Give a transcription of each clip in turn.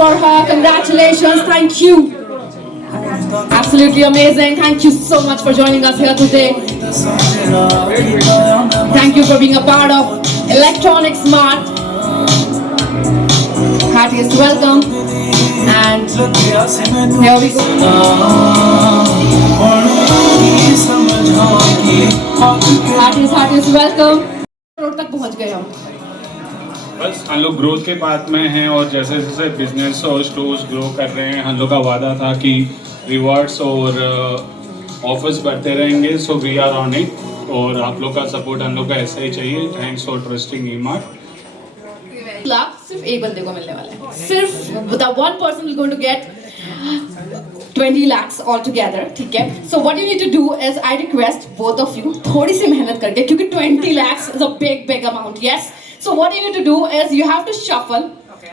for her. Congratulations. Thank you. Absolutely amazing. Thank you so much for joining us here today. Thank you for being a part of Electronic Smart. Heartiest welcome. And here we go. Heartiest welcome. Road तक पहुंच गए हम। बस हम लोग growth के path में हैं और जैसे जैसे बिजनेस और स्टोर्स ग्रो कर रहे हैं, हम लोग का वादा था कि रिवॉर्ड्स और ऑफर्स बढ़ते रहेंगे। So we are on it और आप लोग का सपोर्ट हम लोग का ऐसा ही चाहिए। Thanks for trusting eMart. Lakh सिर्फ एक बंदे को मिलने वाला है। सिर्फ the one person is going to get 20 lakhs all together, ठीक है? So what you need to do is I request both of you थोड़ी सी मेहनत करके, क्योंकि 20 lakhs is a big amount, yes? So what you need to do is you have to shuffle.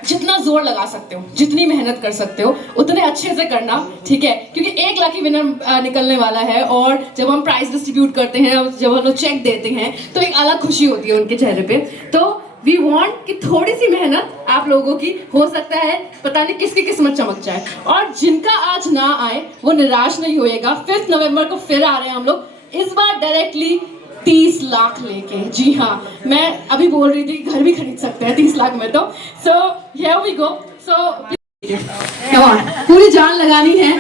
जितना जोर लगा सकते हो, जितनी मेहनत कर सकते हो, उतने अच्छे से करना, ठीक है? क्योंकि 1 लाख की विनर निकलने वाला है और जब हम प्राइज डिस्ट्रीब्यूट करते हैं, जब हम लोग चेक देते हैं, तो एक अलग खुशी होती है उनके चेहरे पे। तो वी वांट कि थोड़ी सी मेहनत आप लोगों की, हो सकता है पता नहीं किसकी किस्मत चमक जाए। और जिनका आज ना आए वो निराश नहीं होएगा। 5 नवंबर को फिर आ रहे हैं हम लोग, इस बार डायरेक्टली 30 लाख लेके। जी हाँ, मैं अभी बोल रही थी घर भी खरीद सकते हैं 30 लाख में। तो सो हियर वी गो। सो पूरी जान लगानी है,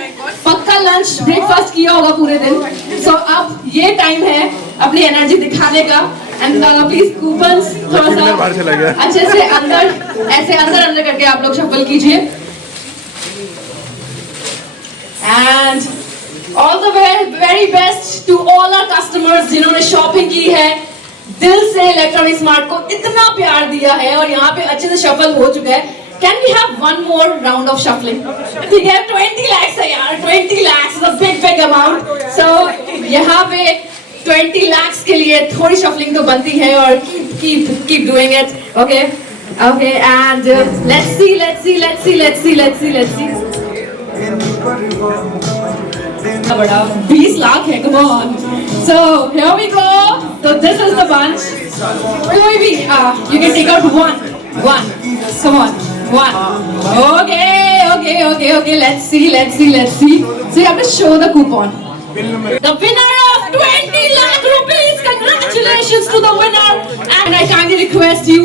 पक्का लंच ब्रेकफास्ट किया होगा पूरे दिन। सो अब ये टाइम है अपनी एनर्जी दिखाने का। एंड प्लीज कूपन्स थोड़ा सा अच्छे से अंदर, ऐसे अंदर करके आप लोग शफल कीजिए। And all the very best to all our customers जिन्होंने शॉपिंग की है, दिल से इलेक्ट्रॉनिक स्मार्ट को इतना प्यार दिया है और यहाँ पे अच्छे से शफल हो चुका है। Can we have one more round of shuffling? ठीक है, 20 lakhs है यार, 20 lakhs is a big amount. So यहाँ पे 20 lakhs के लिए थोड़ी shuffling तो बनती है और keep doing it. Okay, and let's see. बड़ा 20 लाख है, come on. So here we go. So this is the bunch. कोई भी, you can take out one. Come on. One. Okay. Let's see. So you have to show the coupon. The winner of 20 lakh rupees. Congratulations to the winner. And I kindly request you,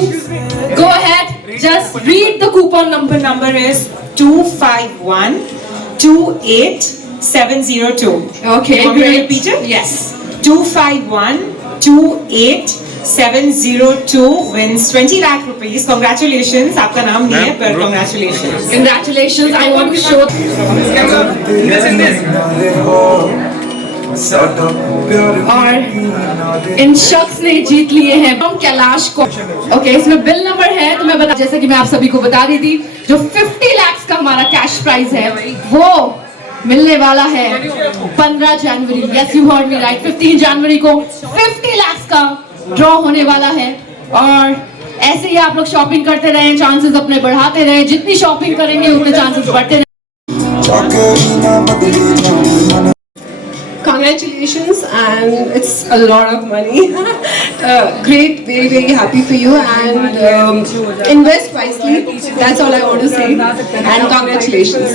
go ahead, just read the coupon number. Number is 251 28702. Okay, Want me to great. repeat it? Yes. 251 28702 wins 20 lakh rupees. Congratulations. आपका नाम नहीं है पर congratulations. Congratulations. I want to show. और इन शख्स ने जीत लिए हैं हम कैलाश को। ओके, इसमें बिल नंबर है तो मैं बता, जैसे कि मैं आप सभी को बता दी थी, जो 50 lakhs का हमारा कैश प्राइज है वो मिलने वाला है 15 जनवरी। Yes, you heard me right, 15 जनवरी को 50 lakhs का ड्रॉ होने वाला है। और ऐसे ही आप लोग शॉपिंग करते रहें, चांसेस अपने बढ़ाते रहें, जितनी शॉपिंग करेंगे उतने चांसेस बढ़ते रहें। Congratulations, and it's a lot of money. Great, very happy for you, and invest wisely. That's all I want to say. And congratulations.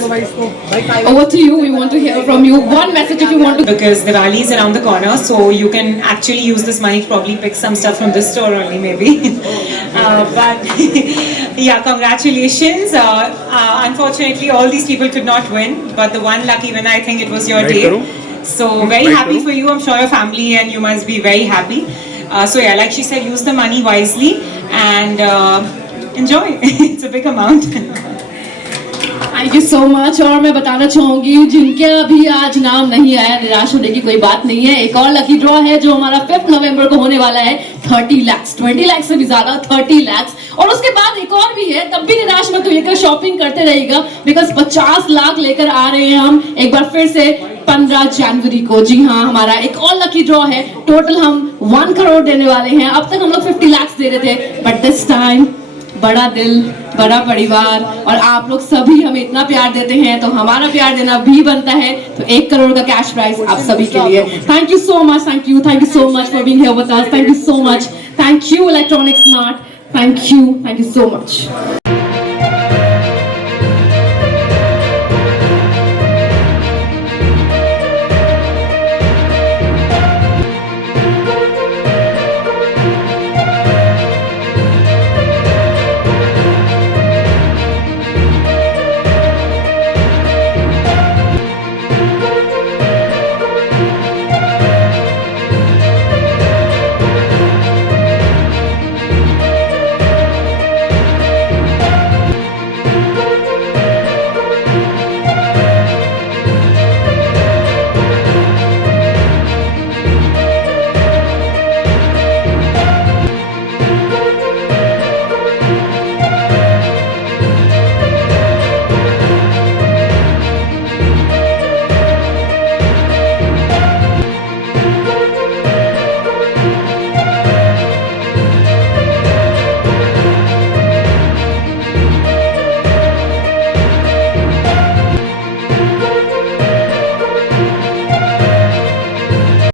Over to you. We want to hear from you. One message if you want to. Because Diwali is around the corner, so you can actually use this money to probably pick some stuff from this store only, maybe. But yeah, congratulations. Unfortunately, all these people could not win, but the one lucky winner, I think it was your day. So very happy for you. I'm sure your family and you must be very happy. So yeah, like she said, use the money wisely and enjoy. It's a big amount. Thank you so much. और मैं बताना चाहूंगी जिनके अभी आज नाम नहीं आया, निराश होने की कोई बात नहीं है। एक और लकी ड्रॉ है जो हमारा 5 नवंबर को होने वाला है। 30 lakhs, 20 lakhs से भी ज्यादा, 30 lakhs। और उसके बाद एक और भी है, तब भी निराश मत होइएगा, शॉपिंग करते रहिएगा, बिकॉज 50 लाख लेकर आ रहे हैं हम एक बार फिर से 15 जनवरी को। जी हाँ, हमारा एक और लकी ड्रॉ है। टोटल हम 1 करोड़ देने वाले हैं। अब तक हम लोग 50 lakhs दे रहे थे, बट दिस टाइम बड़ा दिल, बड़ा परिवार और आप लोग सभी हमें इतना प्यार देते हैं तो हमारा प्यार देना भी बनता है। तो 1 करोड़ का कैश प्राइज आप सभी के लिए। Thank you so much, thank you so much for being here with us. Thank you so much, thank you electronic smart, thank you so much.